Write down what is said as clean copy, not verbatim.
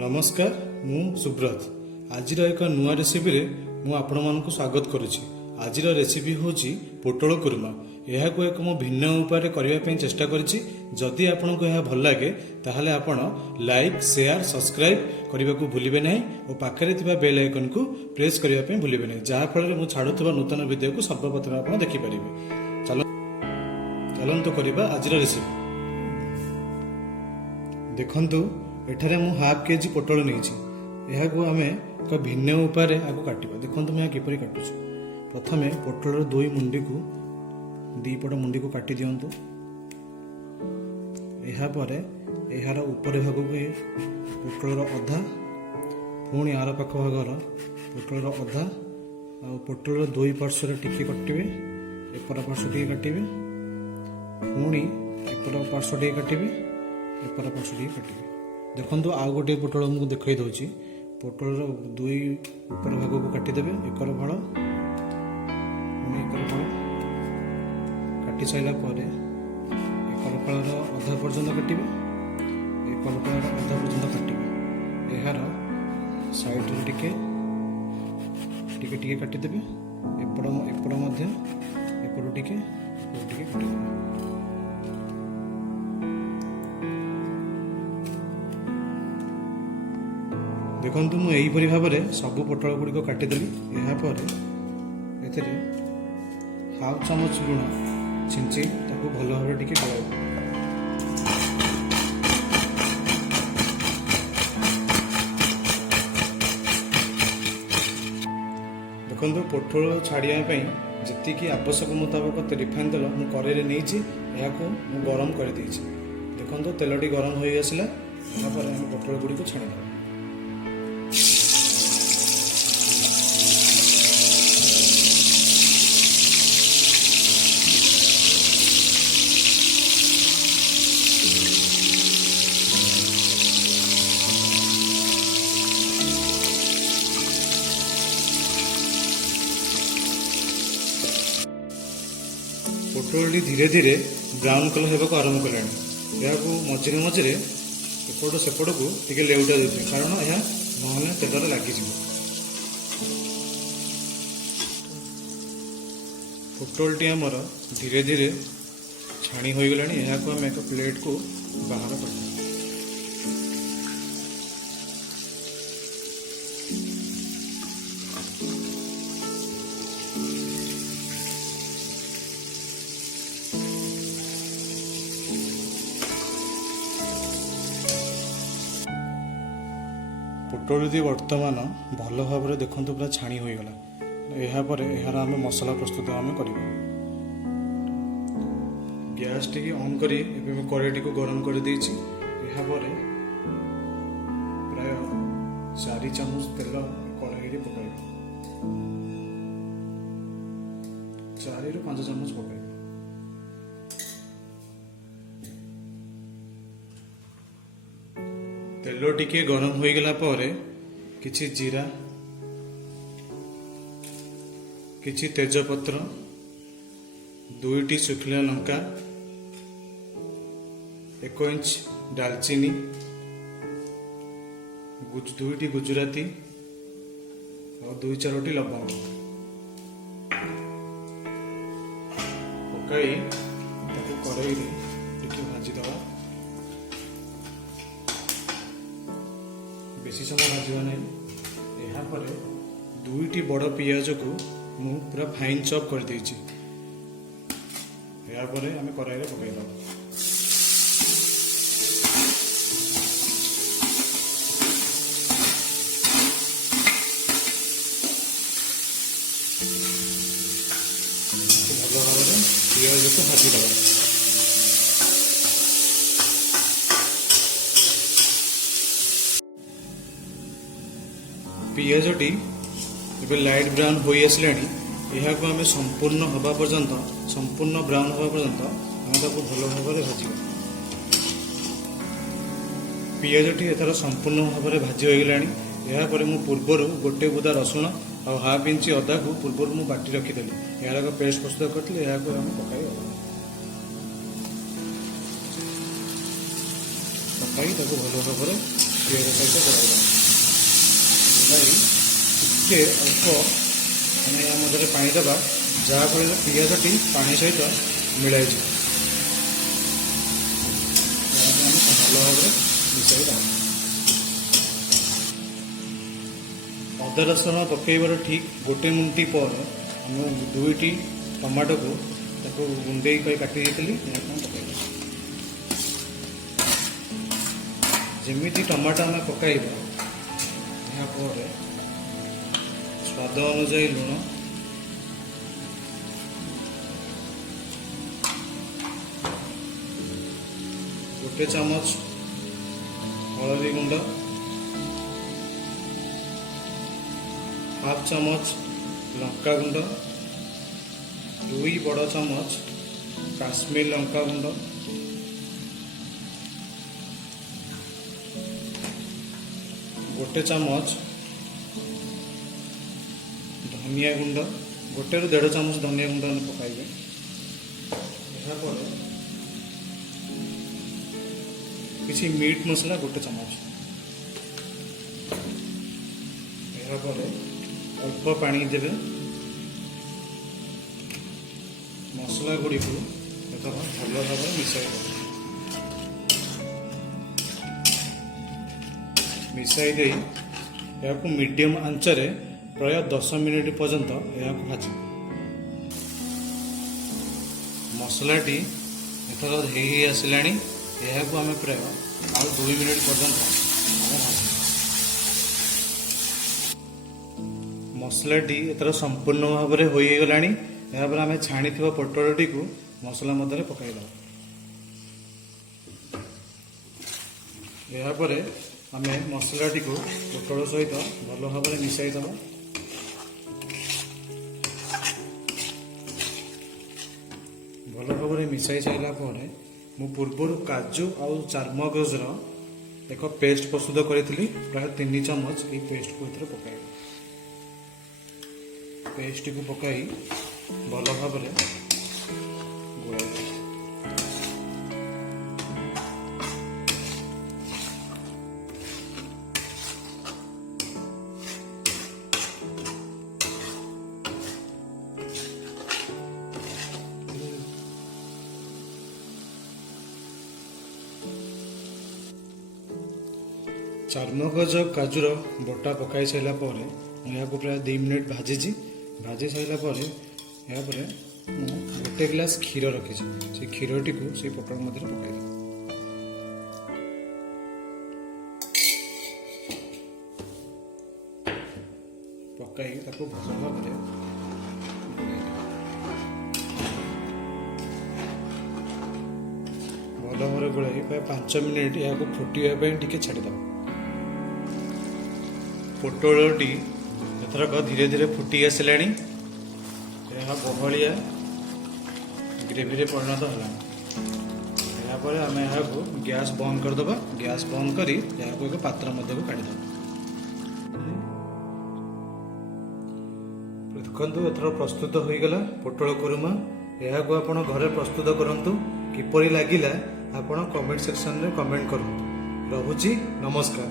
नमस्कार मु सुब्रत आज एक नुआ रेसिपी रे मु आपण मानकु स्वागत करुछि। आज रेसिपी होछि पोटल कुर्मा। यह को एक मु भिन्न उपाय करबा पई चेष्टा करिछि। जदि आपन को यह भल लागे ताहले आपण लाइक शेयर सब्सक्राइब करबा को भूलिबे नहीं और पाखरे थिबा बेल आइकन को प्रेस करबा पई भूलिबे नहीं, जहा फल मु छाडुतबा नूतन वीडियो को सर्वप्रथम आपण देखि परिबे। चलन तो करबा आज रेसिपी। देखंतु एठारे मु हाफ केजी पोटल नहीं यह आम एक भिन्न उपाय आगे काटा। देखो मैं किपर काटुच। प्रथमे पोटल दुई मुंडी को दीपट मुंडी को काटी दिंतु। यापर यार उपर भाग को पोटल अधा पुणी यार पाख भागर पोटल अधा आ पोटल दुई पार्श्व टिके कटे एपर पार्श्व टे काटे पुणी एपर पार्श्व टे काटे एपर पार्श्व टे काटे। देखो आउ गोटे पोटल मुझे देखई दूसरी पोटल दुई ऊपर भाग को काटिदेवे एकर फल एकर फल काटी सारा एकर फल अधा पर्यंत काटे एकर फल अधा पर्यंत काटे यार साइड टिके टिके टिके काटिदेवे एपड़ एपड़ टिके काटिदेवे। देखु मुझे यहीपरि भाव में सबू पोटल गुड़िक काटिदेली। यापर ए हाफ चामच लुण छिंची भल भाव टे गलाइब। देखो पोटल छाड़ापी जी आवश्यक मुताबक रिफाइन तेल मुझे कड़े नहीं गरम कर देखो तेलटी गरम हो आसला। यापर आम पोटल गुड़ी छाणीद। पोटल धीरे धीरे ब्राउन कलर होगा आरंभ कला। मझे मझे एपट सेपट को टे लेउटा देते कारण यह ना तेल लगे। पोटल आमर धीरे धीरे छाणी हो गला। यहाँ आम एक प्लेट को बाहर कर पोटल दी वर्तमान भल भाव में देखो पूरा छाणी हो गला। यापर यार आम मसला प्रस्तुत आम कर गैस टी ऑन करी कड़ाई को गरम कर देछि। यापर प्राय 4 चामच तेल कड़ाई पकाइब 4 ରୁ 5 चामच पकाइब। तेल टिके गरम हो गला पर किछि जीरा किछि तेजपत्र 2टी सुखिला लंका 1 इंच दालचीनी 2टी गुजराती और 2-4टी लवंग पकाई कड़ाई टिके भाजी दवा। बेसी समय भाजवा नहीं। यापर 2टी बड़ पियाज को मु पूरा फाइन चॉप कर देछि। यापर आम कड़ाई पकाई दब। भल भाव में पियाज को भाजी दबा। पियाजटी ए लाइट ब्राउन हो आसला। यह को आम संपूर्ण हवा पर्यंत संपूर्ण ब्राउन हवा पर्यंत आम ताको भल भाव में भाजा। पियाजटी एथर संपूर्ण भाव में भाजी हो गला। यापर मु पूर्वर गोटे बुदा रसुण और हाफ इंच अदा को पूर्वर मु बाटी रखीदेली। यार एक पेस्ट प्रस्तुत करी आम पकाई भल भाव में ପିଆଜ ସହିତ ଗୋଳାଇବା। ଗୋଳାଇ ଟିକେ ଅଳ୍ପ ଆମେ ୟା ମଧ୍ୟରେ ପାଣି ଦେବା, ଯାହାଫଳରେ ପିଆଜଟି ପାଣି ସହିତ ମିଳାଇଯିବ। ଏହାକୁ ଆମେ ଭଲ ଭାବରେ ମିଶାଇ ଦେବା। ଅଦା ରସୁଣ ପକାଇବାର ଠିକ୍ 1 ମିନିଟ୍ ପରେ ଆମେ 2ଟି ଟମାଟୋକୁ ତାକୁ ଗୁଣ୍ଡେଇ କରି କାଟି ଦେଇଥିଲି, ଏହାକୁ ଆମେ ପକାଇବା। ଯେମିତି ଟମାଟୋ ଆମେ ପକାଇବା, ଏହାପରେ ସ୍ୱାଦ ଅନୁଯାୟୀ ଲୁଣ, ଗୋଟେ ଚାମଚ ହଳଦୀ ଗୁଣ୍ଡ, ହାଫ୍ ଚାମଚ ଲଙ୍କା ଗୁଣ୍ଡ, 2 ବଡ଼ ଚାମଚ କାଶ୍ମୀର ଲଙ୍କା ଗୁଣ୍ଡ, 1 ଚାମଚ ଧନିଆ ଗୁଣ୍ଡ, 1 ରୁ 1.5 ଚାମଚ ଧନିଆ ଗୁଣ୍ଡ ଆମେ ପକାଇବେ। ଏହାପରେ କିଛି ମିଟ୍ ମସଲା 1 ଚାମଚ। ଏହାପରେ ଅଳ୍ପ ପାଣି ଦେବେ। ମସଲା ଗୁଡ଼ିକୁ ଭଲ ଭାବରେ ମିଶାଇ ଦେବେ। ମିଶାଇ ଦେଇ ଏହାକୁ ମିଡ଼ିୟମ୍ ଆଞ୍ଚରେ ପ୍ରାୟ 10 ମିନିଟ୍ ପର୍ଯ୍ୟନ୍ତ ଏହାକୁ ଭାଜିବେ। ମସଲାଟି ଏଥର ହେଇ ଆସିଲାଣି। ଏହାକୁ ଆମେ ପ୍ରାୟ ଆଉ 2 ମିନିଟ୍ ପର୍ଯ୍ୟନ୍ତ ଆମେ ଭାଜିବା। ମସଲାଟି ଏଥର ସମ୍ପୂର୍ଣ୍ଣ ଭାବରେ ହୋଇଗଲାଣି। ଏହାପରେ ଆମେ ଛାଣିଥିବା ପୋଟଳଟିକୁ ମସଲା ମଧ୍ୟରେ ପକାଇଦେବା। ଏହାପରେ ଆମେ ମସଲାଟିକୁ ପୋଟଳ ସହିତ ଭଲ ଭାବରେ ମିଶାଇ ଦେବା। ଭଲ ଭାବରେ ମିଶାଇ ସାରିଲା ପରେ ମୁଁ ପୂର୍ବରୁ କାଜୁ ଆଉ ଚାରମଗଜର ଏକ ପେଷ୍ଟ ପ୍ରସ୍ତୁତ କରିଥିଲି, ପ୍ରାୟ 3 ଚାମଚ ଏହି ପେଷ୍ଟକୁ ଏଥିରେ ପକାଇବା। ପେଷ୍ଟଟିକୁ ପକାଇ ଭଲ ଭାବରେ ଗୋଳାଇବା। ଚାରମଗଜ କାଜୁର ବଟା ପକାଇ ସାରିଲା ପରେ ଏହାକୁ ପ୍ରାୟ 2 ମିନିଟ୍ ଭାଜିଛି। ଭାଜି ସାରିଲା ପରେ ଏହାପରେ ମୁଁ 1 ଗ୍ଲାସ୍ କ୍ଷୀର ରଖିଛି, ସେ କ୍ଷୀରଟିକୁ ସେଇ ପୋଟଳ ମଧ୍ୟରେ ପକାଇଦେବା। ପକାଇ ତାକୁ ଭଲ ଭାବରେ ଗୋଳାଇ ପ୍ରାୟ 5 ମିନିଟ୍ ଏହାକୁ ଫୁଟିବା ପାଇଁ ଟିକେ ଛାଡ଼ିଦେବା। ପୋଟଳଟି ଏଥରକ ଧୀରେ ଧୀରେ ଫୁଟି ଆସିଲାଣି। ଏହା ବହଳିଆ ଗ୍ରେଭିରେ ପରିଣତ ହେଲାଣି। ଏହାପରେ ଆମେ ଏହାକୁ ଗ୍ୟାସ୍ ବନ୍ଦ କରିଦେବା। ଗ୍ୟାସ୍ ବନ୍ଦ କରି ଏହାକୁ ଏକ ପାତ୍ର ମଧ୍ୟକୁ କାଢ଼ିଦେବା। ଦେଖନ୍ତୁ, ଏଥର ପ୍ରସ୍ତୁତ ହୋଇଗଲା ପୋଟଳ କୁରୁମା। ଏହାକୁ ଆପଣ ଘରେ ପ୍ରସ୍ତୁତ କରନ୍ତୁ। କିପରି ଲାଗିଲା ଆପଣ କମେଣ୍ଟ ସେକ୍ସନରେ କମେଣ୍ଟ କରନ୍ତୁ। ରହୁଛି, ନମସ୍କାର।